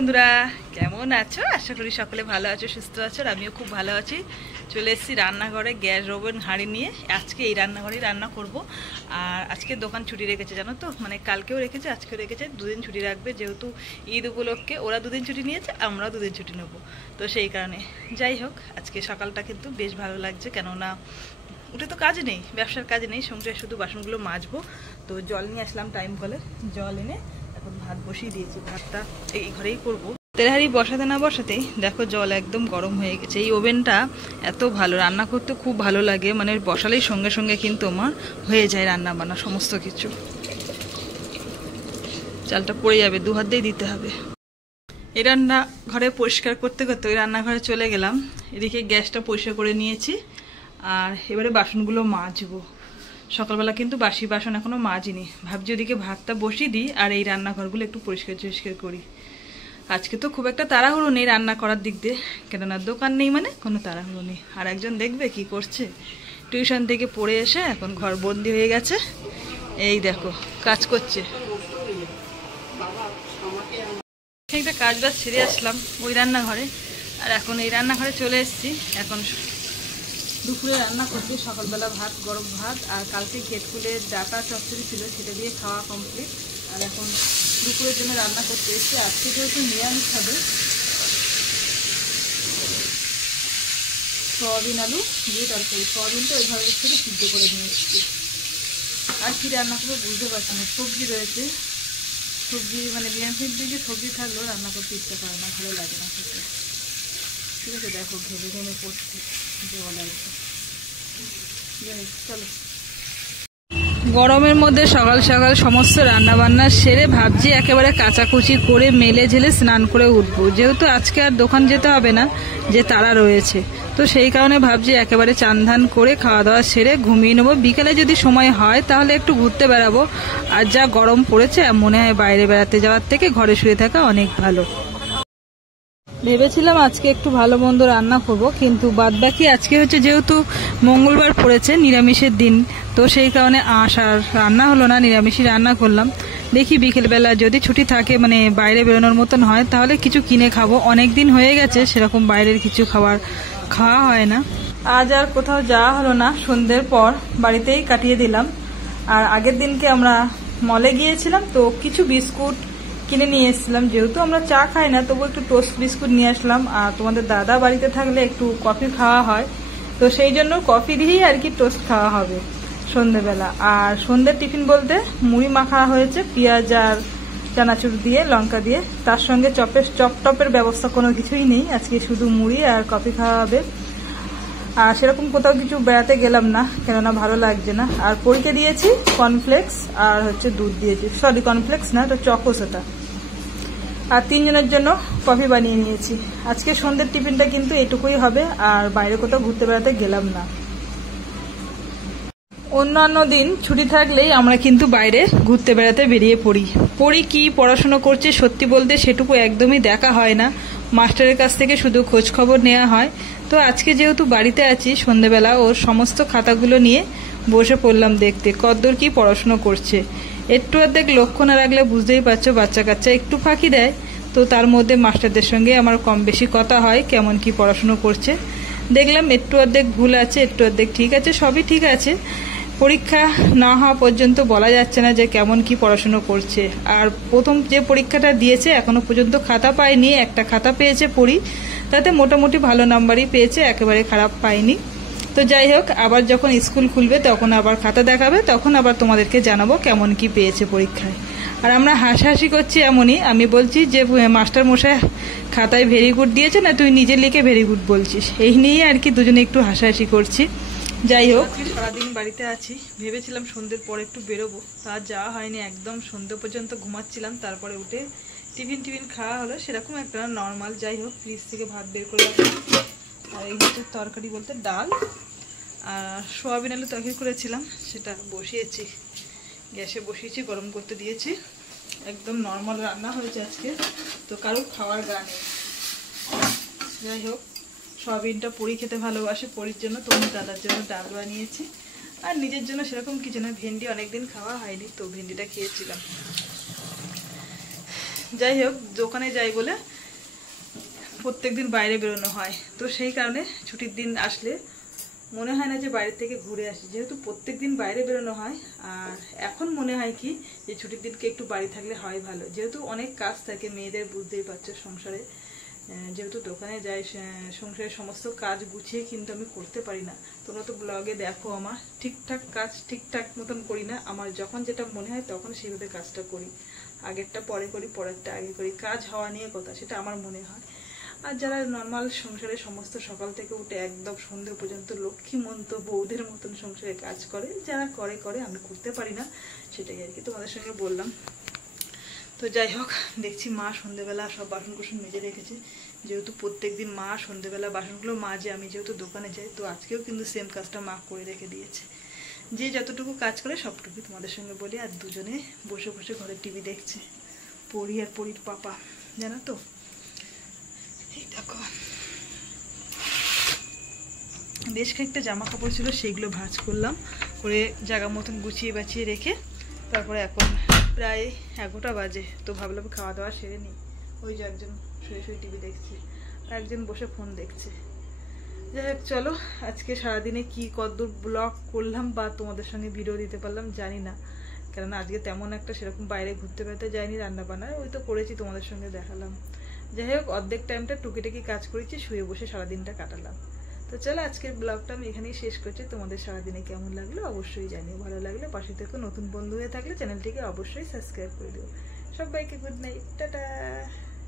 বন্ধুরা কেমন আছো? আশা করি সকলে ভালো আছো, সুস্থ আছো। আমিও খুব ভালো আছি। চলে এসেছি রান্নাঘরে, গ্যাস ওভেন হাঁড়ি নিয়ে। আজকে এই রান্নাঘরেই রান্না করব। আর আজকে দোকান ছুটি রেখেছে, জানো তো, মানে কালকেও রেখেছে, আজকেও রেখেছে। দুদিন ছুটি রাখবে, যেহেতু ঈদ উপলক্ষে ওরা দুদিন ছুটি নিয়েছে, আমরাও দুদিন ছুটি নেবো। তো সেই কারণে যাই হোক, আজকে সকালটা কিন্তু বেশ ভালো লাগছে, কেননা উঠে তো কাজ নেই, ব্যবসার কাজ নেই, সংসারে শুধু বাসনগুলো মাজবো। তো জল নিয়ে আসলাম টাইম কলে, জল এনে এখন ভাত বসিয়ে দিয়েছি। ভাতটা এই ঘরেই করবো। তেলহারি বসাতে না বসাতেই দেখো জল একদম গরম হয়ে গেছে। এই ওভেনটা এত ভালো, রান্না করতে খুব ভালো লাগে, মানে বসালেই সঙ্গে সঙ্গে কিন্তু আমার হয়ে যায় রান্না বান্না সমস্ত কিছু। চালটা পড়ে যাবে, দু হাত দিয়ে দিতে হবে। এই রান্না ঘরে পরিষ্কার করতে করতে ওই রান্নাঘরে চলে গেলাম। এদিকে গ্যাসটা পরিষ্কার করে নিয়েছি, আর এবারে বাসনগুলো মাজবো। সকালবেলা কিন্তু বাসি বাসন এখনো মাজিনি। ভাবছি ওদিকে ভাতটা বসিয়ে দিই আর এই রান্নাঘরগুলো একটু পরিষ্কার করি। আজকে তো খুব একটা তাড়াহুড়ো নেই রান্না করার দিক দিয়ে, কেননা দোকান নেই, মানে কোনো তাড়াহুড়ো নেই। আর একজন দেখবে কি করছে, টিউশন থেকে পড়ে এসে এখন ঘর বন্দি হয়ে গেছে, এই দেখো কাজ করছে। একটা কাজ বাজ ছেড়ে আসলাম ওই রান্নাঘরে, আর এখন এই রান্নাঘরে চলে এসেছি। এখন দুপুরে রান্না করছি, সকালবেলা ভাত, গরম ভাত, আর কালকে কেটকুলের ডাটা চচ্চড়ি ছিল, সেটা দিয়ে খাওয়া কমপ্লিট। আর এখন দুপুরের জন্য রান্না করতে এসেছি। আজকে যেহেতু নিরামিষ হবে, সয়াবিন আলু দিয়ে তরকারি। সয়াবিনটা ওই ঘরের থেকে সিদ্ধ করে নিয়ে এসেছি। আর কি রান্না করবো বুঝতে পারছি না। সবজি রয়েছে, সবজি মানে নিরামিষের দিকে সবজি থাকলেও রান্না করতে ইচ্ছা করে না, ভালো লাগে না খেতে। ঠিক আছে, দেখো ঘেমে ঘেমে পড়ছি, জল আছে। চলো, গরমের মধ্যে সকাল সকাল সমস্ত রান্না বান্না সেরে ভাবছি একেবারে কাচাকুচি করে মেলে ঝেলে স্নান করে উঠবো, যেহেতু আজকে আর দোকান যেতে হবে না, যে তারা রয়েছে। তো সেই কারণে ভাবছি একেবারে চান ধান করে খাওয়া দাওয়া সেরে ঘুমিয়ে নেবো। বিকেলে যদি সময় হয় তাহলে একটু ঘুরতে বেড়াবো। আর যা গরম পড়েছে, মনে হয় বাইরে বেড়াতে যাওয়ার থেকে ঘরে শুয়ে থাকা অনেক ভালো। ভেবেছিলাম আজকে একটু ভালো মন্দ রান্না করব, কিন্তু বাদবাকি আজকে হচ্ছে যেহেতু মঙ্গলবার পড়েছে, নিরামিষের দিন, তো সেই কারণে আঁশ আর রান্না হলো না, নিরামিষই রান্না করলাম। দেখি বিকেলবেলা যদি ছুটি থাকে, মানে বাইরে বেরোনোর মতন হয়, তাহলে কিছু কিনে খাবো। অনেক দিন হয়ে গেছে সেরকম বাইরের কিছু খাওয়া হয় না। আজ আর কোথাও যাওয়া হলো না, সন্ধ্যের পর বাড়িতেই কাটিয়ে দিলাম। আর আগের দিনকে আমরা মলে গিয়েছিলাম, তো কিছু বিস্কুট কিনে নিয়ে এসেছিলাম। যেহেতু আমরা চা খাই না, তবু একটু টোস্ট বিস্কুট নিয়ে আসলাম। আর তোমাদের দাদা বাড়িতে থাকলে একটু কফি খাওয়া হয়, তো সেই জন্য কফি দিয়েই আর কি টোস্ট খাওয়া হবে সন্ধ্যেবেলা। আর সন্ধ্যের টিফিন বলতে মুড়ি মাখা হয়েছে, পেঁয়াজ আর চানাচুর দিয়ে, লঙ্কা দিয়ে। তার সঙ্গে চপ টপের ব্যবস্থা কোনো কিছুই নেই, আজকে শুধু মুড়ি আর কফি খাওয়া হবে। আর সেরকম কোথাও কিছু বেড়াতে গেলাম না, কেননা ভালো লাগছে না। আর পরিতে দিয়েছি কর্নফ্লেক্স আর হচ্ছে দুধ দিয়েছি, সরি কর্নফ্লেক্স না, এটা চকোস এটা। আর তিনজনের জন্য কফি বানিয়ে নিয়েছি। আজকে সন্ধ্যের টিফিনটা কিন্তু এটুকুই হবে, আর বাইরে কোথাও ঘুরতে বেড়াতে গেলাম না। অন্যান্য দিন ছুটি থাকলেই আমরা কিন্তু বাইরে ঘুরতে বেড়াতে বেরিয়ে পড়ি কি পড়াশোনা করছে সত্যি বলতে সেটুকু একদমই দেখা হয় না, মাস্টারের কাছ থেকে শুধু খোঁজ খবর নেওয়া হয়। তো আজকে যেহেতু বাড়িতে আছি, সন্ধ্যেবেলা ওর সমস্ত খাতাগুলো নিয়ে বসে পড়লাম দেখতে কতদূর কি পড়াশুনো করছে। একটু অর্ধেক লক্ষ্য না রাখলে বুঝতেই পারছো, বাচ্চা কাচ্চা একটু ফাঁকি দেয়, তো তার মধ্যে মাস্টারদের সঙ্গে আমার কম বেশি কথা হয় কেমন কি পড়াশুনো করছে। দেখলাম একটু অর্ধেক ভুল আছে, একটু অর্ধেক ঠিক আছে, সবই ঠিক আছে। পরীক্ষা না হওয়া পর্যন্ত বলা যাচ্ছে না যে কেমন কি পড়াশুনো করছে। আর প্রথম যে পরীক্ষাটা দিয়েছে এখনো পর্যন্ত খাতা পায়নি, একটা খাতা পেয়েছে পড়ি, তাতে মোটামুটি ভালো নাম্বারই পেয়েছে, একেবারে খারাপ পায়নি। তো যাই হোক, আবার যখন স্কুল খুলবে তখন আবার খাতা দেখাবে, তখন আবার তোমাদেরকে জানাবো কেমন কি পেয়েছে পরীক্ষায়। আর আমরা হাসাহাসি করছি এমনই, আমি বলছি যে মাস্টার মশাই খাতায় ভেরি গুড দিয়েছে না, তুই নিজে লিখে ভেরি গুড বলছিস, এই নিয়ে আর কি দুজনে একটু হাসাহাসি করছি। যাই হোক, সারাদিন বাড়িতে আছি, ভেবেছিলাম সন্ধ্যের পরে একটু বেরোবো, তা যাওয়া হয়নি। একদম সন্ধ্যে পর্যন্ত ঘুমাচ্ছিলাম, তারপরে উঠে টিফিন খাওয়া হলো, সেরকম একটা নর্মাল। যাই হোক, ফ্রিজ থেকে ভাত বের করে রাখলাম। আর এই হচ্ছে তরকারি বলতে ডাল আর সোয়াবিন আলু তরকারি করেছিলাম, সেটা বসিয়েছি, গ্যাসে বসিয়েছি, গরম করতে দিয়েছি। একদম নর্মাল রান্না হয়েছে আজকে, তো কারোর খাওয়ার গা নেই। যাই হোক, সয়াবিনটা পরি খেতে ভালোবাসে, পরির জন্য, তোমার দাদার জন্য ডাল বানিয়েছি। আর নিজের জন্য সেরকম কিছু না, ভেন্ডি অনেকদিন খাওয়া হয়নি, তো ভেন্ডিটা খেয়েছিলাম। যাই হোক, দোকানে যাই বলে প্রত্যেকদিন বাইরে বেরোনো হয়, তো সেই কারণে ছুটির দিন আসলে মনে হয় না যে বাইরে থেকে ঘুরে আসি, যেহেতু প্রত্যেকদিন বাইরে বেরোনো হয়। আর এখন মনে হয় কি যে ছুটির দিনকে একটু বাড়ি থাকলে হয় ভালো, যেহেতু অনেক কাজ থাকে মেয়েদের, বুঝতেই পারছো সংসারে, যেহেতু দোকানে যাই সংসারের সমস্ত কাজ গুছিয়ে কিন্তু আমি করতে পারি না। তোমরা তো ব্লগে দেখো আমার ঠিকঠাক কাজ ঠিকঠাক মতন করি না, আমার যখন যেটা মনে হয় তখন সেইভাবে কাজটা করি, আগেরটা পরে করি, পরেরটা আগে করি, কাজ হওয়া নিয়ে কথা, সেটা আমার মনে হয়। আর যারা নর্মাল সংসারে সমস্ত সকাল থেকে উঠে একদম সন্ধ্যে পর্যন্ত লক্ষ্মীমন্ত বৌদের মতন সংসারে কাজ করে, যারা করে করে, আমি করতে পারি না, সেটাই আর কি তোমাদের সঙ্গে বললাম। তো যাই হোক, দেখছি মা সন্ধ্যেবেলা সব বাসন কুসন মেজে রেখেছে, যেহেতু প্রত্যেক দিন মা সন্ধ্যেবেলা বাসনগুলো মাজে, আমি যেহেতু দোকানে যাই, তো আজকেও কিন্তু সেম কাজটা মা করে রেখে দিয়েছে। যে যতটুকু কাজ করে সবটুকুই তোমাদের সঙ্গে বলি। আর দুজনে বসে বসে ঘরে টিভি দেখছে, পরি আর পরির পাপা, জানো তো। এই দেখো, বেশ কয়েকটা জামা কাপড় ছিল, সেগুলো ভাঁজ করলাম, করে জায়গা মতন গুছিয়ে বাছিয়ে রেখে তারপরে এখন প্রায় 11টা বাজে, তো ভাবলাম খাওয়া দাওয়া সেরে নিই। ওই যে একজন শুয়ে শুয়ে টিভি দেখছে আর একজন বসে ফোন দেখছে। যাই হোক, চলো আজকে সারাদিনে কি কতদূর ব্লগ করলাম বা তোমাদের সঙ্গে ভিডিও দিতে পারলাম জানি না, কেননা আজকে তেমন একটা সেরকম বাইরে ঘুরতে বেড়াতে যাইনি, রান্না বান্না ওই তো করেছি, তোমাদের সঙ্গে দেখালাম। যাই হোক, অর্ধেক টাইমটা টুকিটাকি কাজ করেছি, শুয়ে বসে সারাদিনটা কাটালাম। তো চলো আজকের ব্লগটা আমি এখানেই শেষ করছি। তোমাদের সারাদিনে কেমন লাগলো অবশ্যই জানিও, ভালো লাগলে পাশে থেকে, নতুন বন্ধু হয়ে থাকলে চ্যানেলটিকে অবশ্যই সাবস্ক্রাইব করে দিও। সবাইকে গুড নাইট, টাটা।